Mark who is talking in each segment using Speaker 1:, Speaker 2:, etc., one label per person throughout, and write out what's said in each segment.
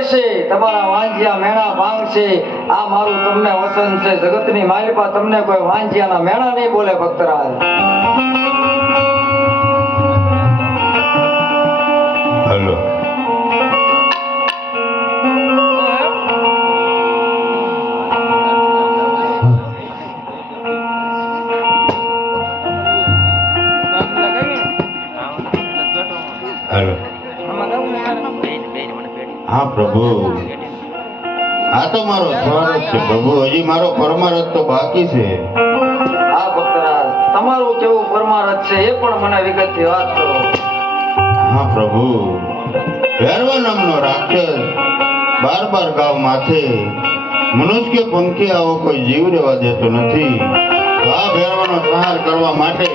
Speaker 1: કરશે તમારા વાંજિયા મેણા ભાંગશે. આ મારું તમને વસન છે. જગતની માલિપા તમને કોઈ વાંજિયાના મેણા નહીં બોલે, ભક્તરાજ.
Speaker 2: હલો. પ્રભુ. આ તો મારો સ્વરત છે પ્રભુ. હજી મારો પરમારથ તો બાકી છે.
Speaker 1: આ ભક્તરાજ તમારું કેવું પરમારથ છે એ પણ મને વિગતથી વાત કરો.
Speaker 2: હા પ્રભુ. ભૈરવ નામનો રાક્ષસ બાર બાર ગાવ માથે મનુષ્ય પંખી આવો કોઈ જીવ રહેવા દેતો નથી. આ ભૈરવનો સંહાર કરવા માટે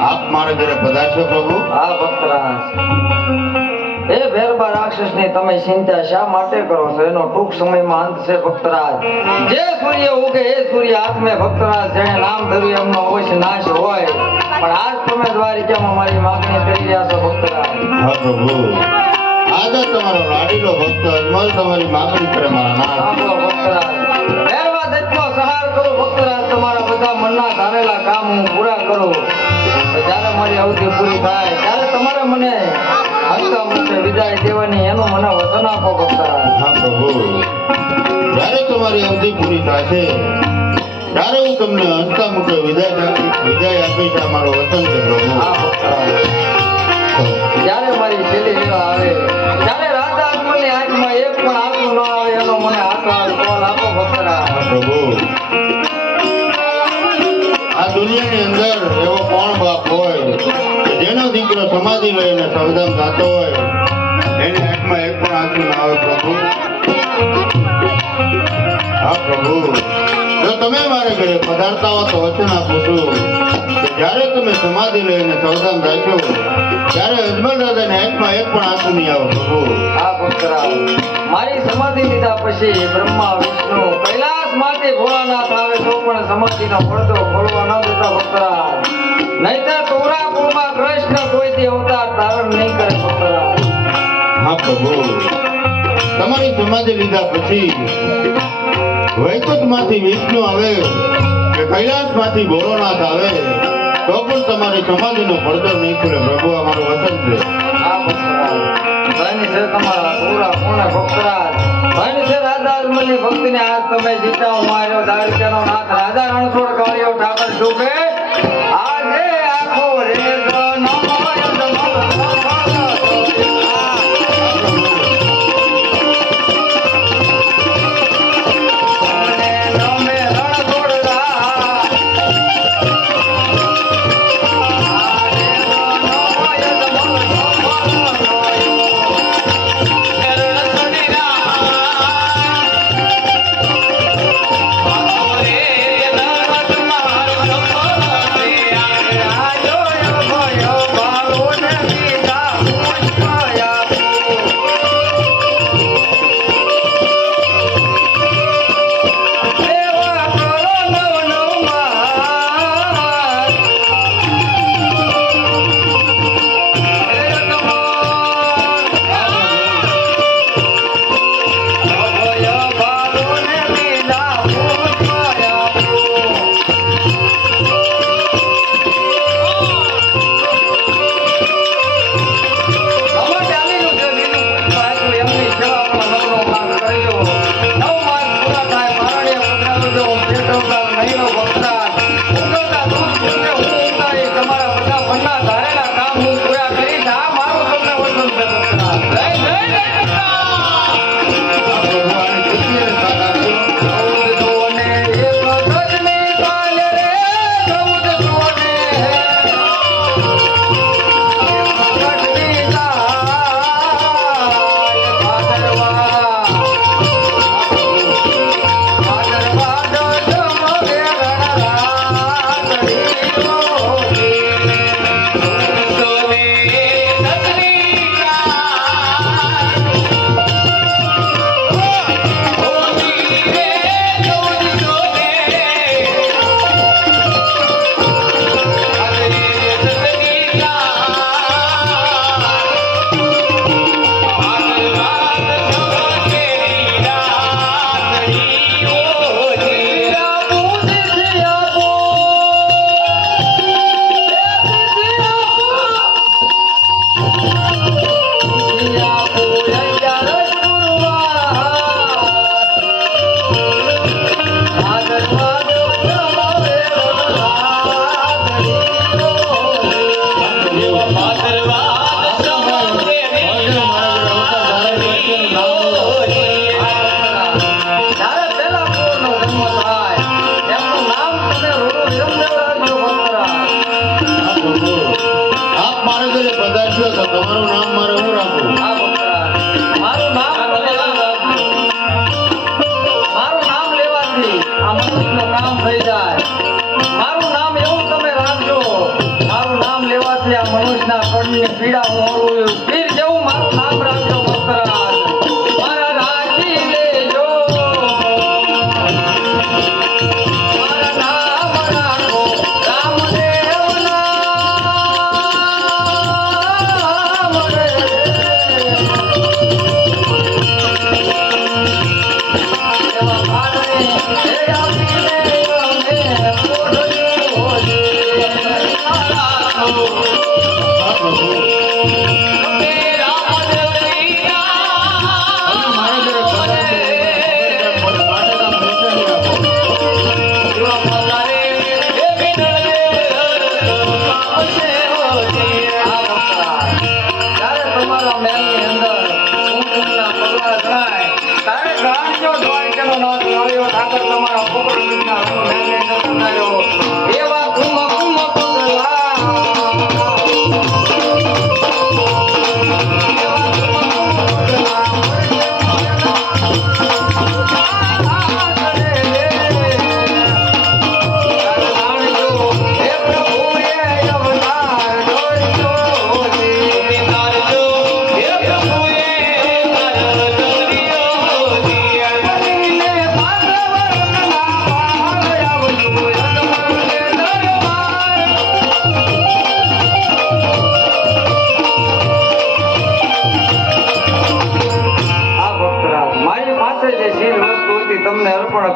Speaker 2: આપ મારા ઘરે પધારશો પ્રભુ.
Speaker 1: આ ભક્તરાજ એ ભેરબા રાક્ષસની તમે ચિંતા શા માટે કરો છો? એનો ટૂંક સમયમાં અંત છે ભક્તરાજ. જે સૂર્ય ઉગે એ સૂર્ય આત્મે ભક્તરાજ જેણે નામ ધર્યું એમનો અવશ્ય નાશ હોય. પણ આજ તમે દ્વારિકામાં મારી માગણી કરી રહ્યા છો ભક્તરાજ.
Speaker 2: પ્રભુ. આજે તમારો લાડીલો ભક્ત અજમલ તમારી માગણી કરે મારા
Speaker 1: ભક્તરાજ. ભેરવા દત્તનો સહાર કરો ભક્તરાજ. તમારા બધા મનના ધારેલા કામ હું પૂરા કરું. જ્યારે મારી અવધિ પૂરી થાય ત્યારે તમારે મને હસતા વિદાય દેવાની એનું મને વચન આપો
Speaker 2: હા પ્રભુ. જ્યારે તમારી અવધિ પૂરી થશે. ત્યારે હું તમને હસતા મુખે વિદાય વિદાય આપીશ આ મારો વચન છે પ્રભુ.
Speaker 1: જ્યારે મારી છેલ્લી લેવા આવે ત્યારે રાધા અજમલની આંખમાં એક પણ આંસુ ન આવે એનો મને હાથો કોલ આપો ભક્તરાજ
Speaker 2: પ્રભુ. આ દુનિયાની અંદર એવો કોણ બાપ હોય કે જેનો દીકરો સમાધિ લઈને સવધામ થતો હોય? એની આંખમાં એક પણ આંસુ ના આવે પ્રભુ. હા, પ્રભુ. જો તમે મારે ઘરે પધારતા હો તો વચન આપું છું કે જ્યારે તમે સમાધિ લઈને સવધામ થશો ત્યારે અજમલ દાદાની આંખમાં એક પણ આંસુ નહીં આવે, પ્રભુ.
Speaker 1: હા ભક્તરાજ મારી સમાધિ લીધા પછી બ્રહ્મા, વિષ્ણુ કૈલાસ માંથી ભોળાનાથ આવે તો પણ સમાધિનો પડદો ખોલવા ન દેતા ભક્તરાજ. નહીતર તોરાપુરમાં કૃષ્ણ કોઈથી અવતાર ધારણ નહીં કરે ભક્તરા
Speaker 2: હા પ્રભુ. તમારી સમાધિ લીધા પછી વૈકુંઠમાંથી વિષ્ણુ આવે કે કૈલાસમાંથી ભોળોનાથ આવે? તો પણ તમારી સમાધિનો પડદો નહીં ખુલે. પ્રભુ અમારો મારું વચન છે
Speaker 1: છે તમારા પૂરા પૂર્ણ ભક્તરાજ. ધન છે રાધા અજમલની ભક્તિને આજ તમે જીતા હું આવ્યો દાડકેનો નાથ. રાજા રણછોડ કાળિયો ઠાકર શુભે આજે આખો રે નમે પડીને પીડા હું પીર જેવું મારું નામ રાખજો મસ્તરા મારા છોકરો લગ્ન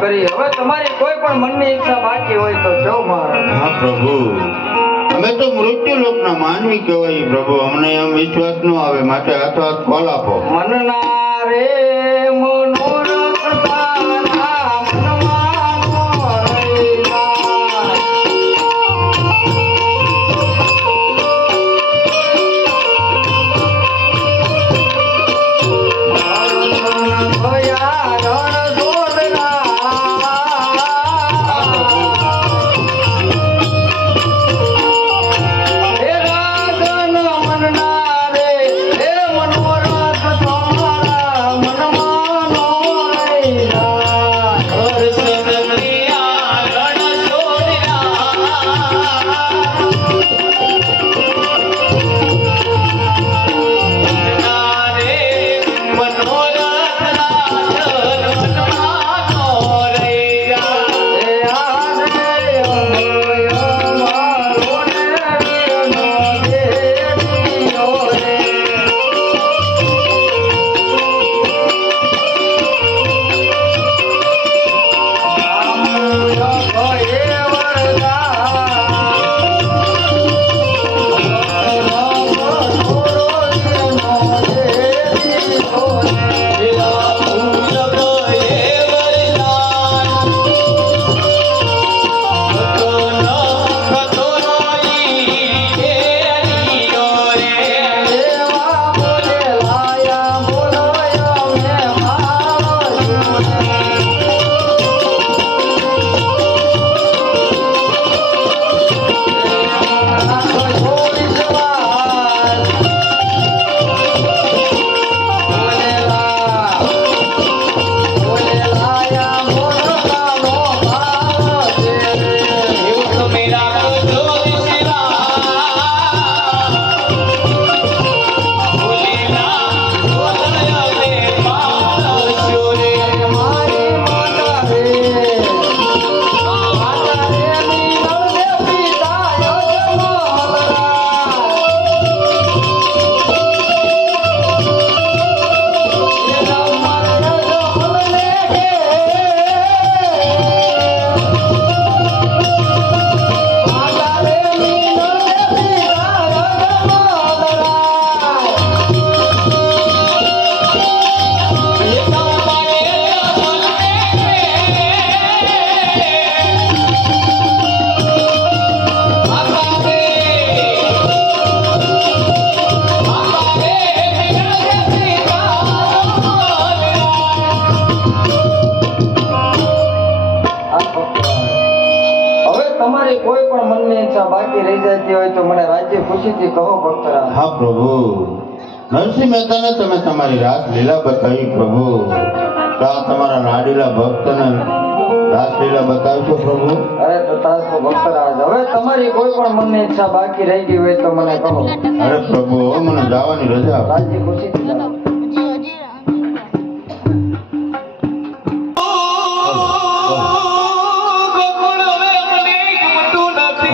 Speaker 1: કરી. હવે તમારી કોઈ પણ મનની ઈચ્છા બાકી હોય તો જો
Speaker 2: મારા પ્રભુ. અમે તો મૃત્યુ લોક ના માનવી કહેવાય પ્રભુ. અમને એમ વિશ્વાસ ન આવે. માટે હાથ હાથ કોલ આપો.
Speaker 1: મનના ખુશીથી કહો ભક્તરાજ
Speaker 2: હા પ્રભુ. નરસિંહ મહેતાને તમે તમારી રાસલીલા બતાવી પ્રભુ. કા તમારા લાડીલા ભક્તને રાસલીલા બતાવશો પ્રભુ?
Speaker 3: અરે તથાસ્તુ ભક્તરાજ હવે તમારી કોઈ પણ મનની ઈચ્છા બાકી રહી ગઈ હોય તો મને કહો.
Speaker 2: અરે પ્રભુ હવે મને જવાની રજા
Speaker 3: રાજી ખુશીથી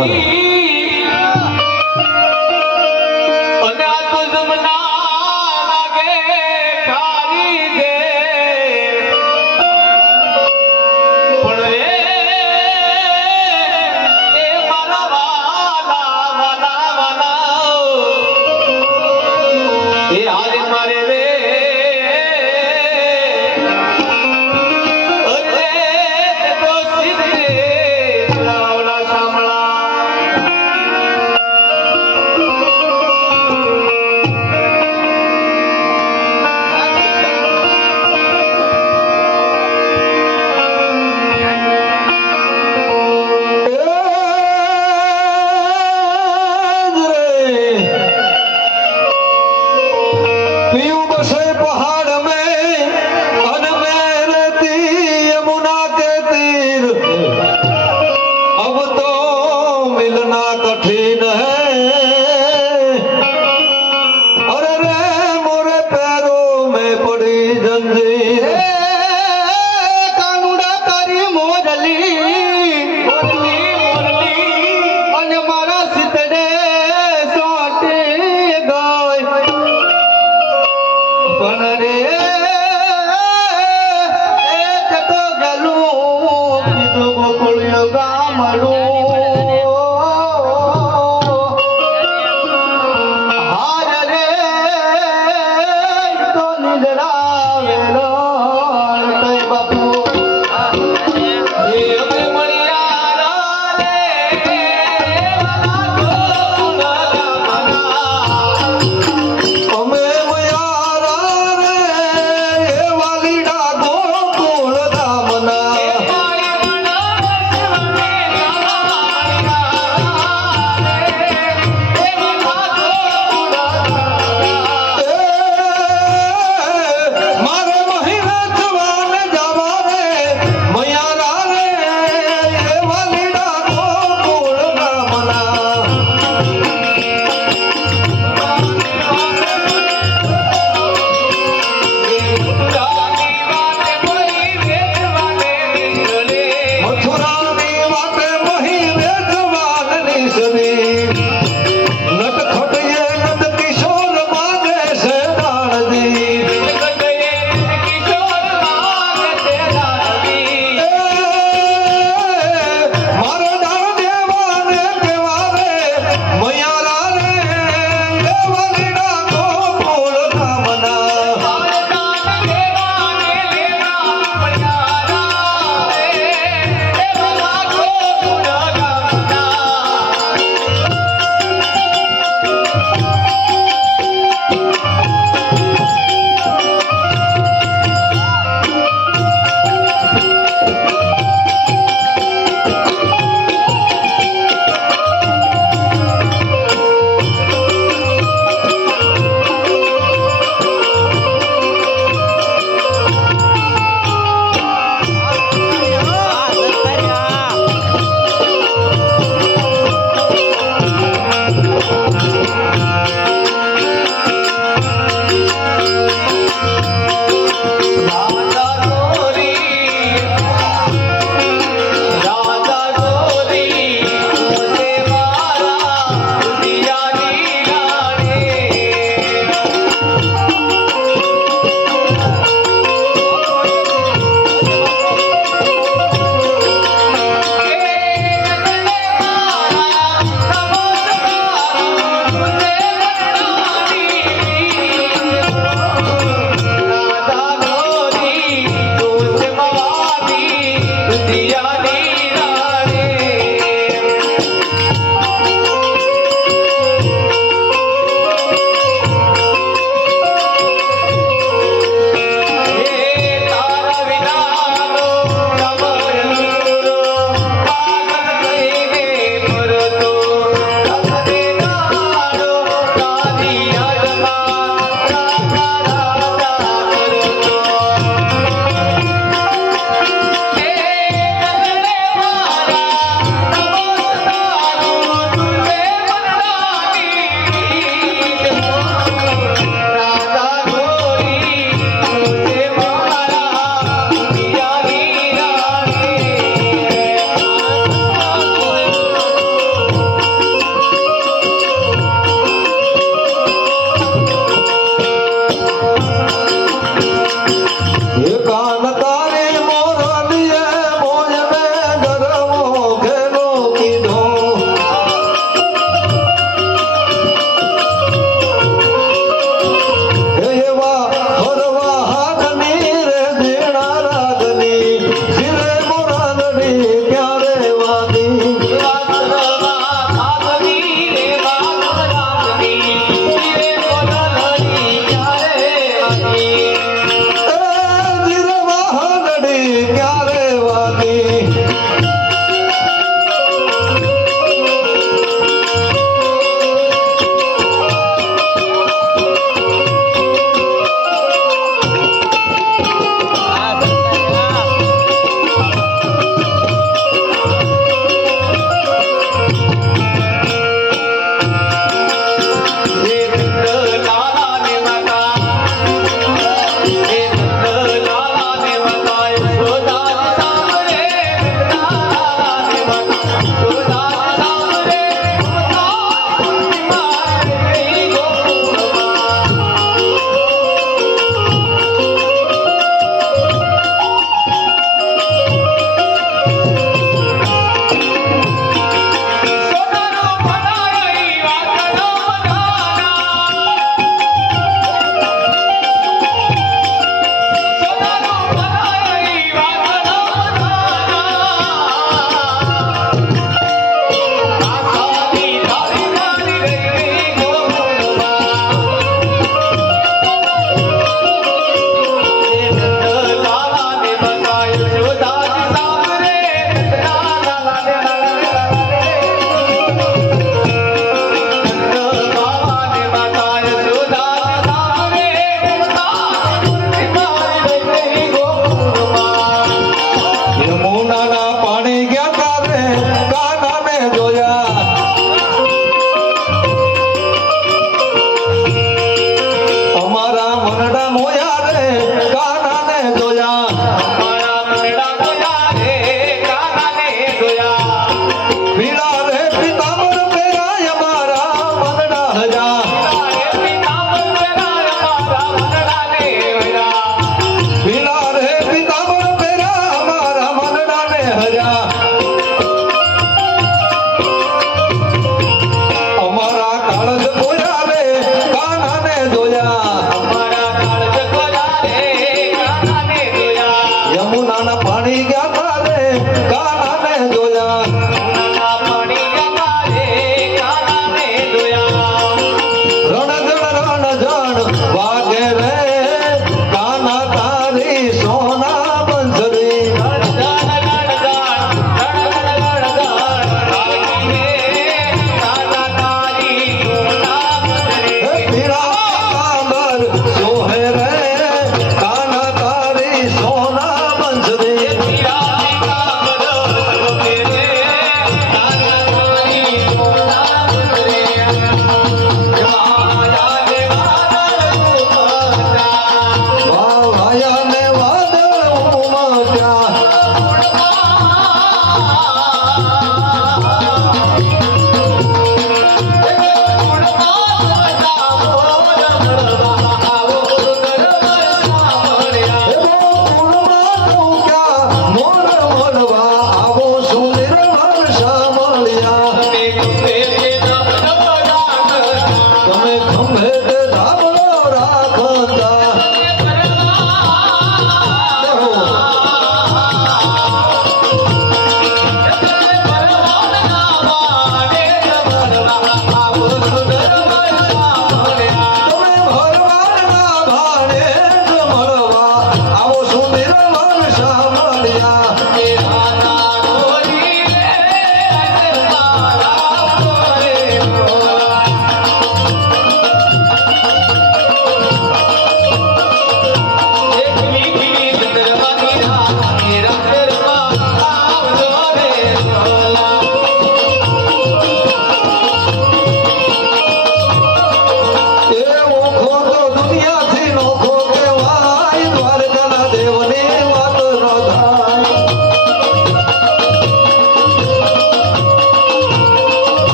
Speaker 4: Oh 马路。Allah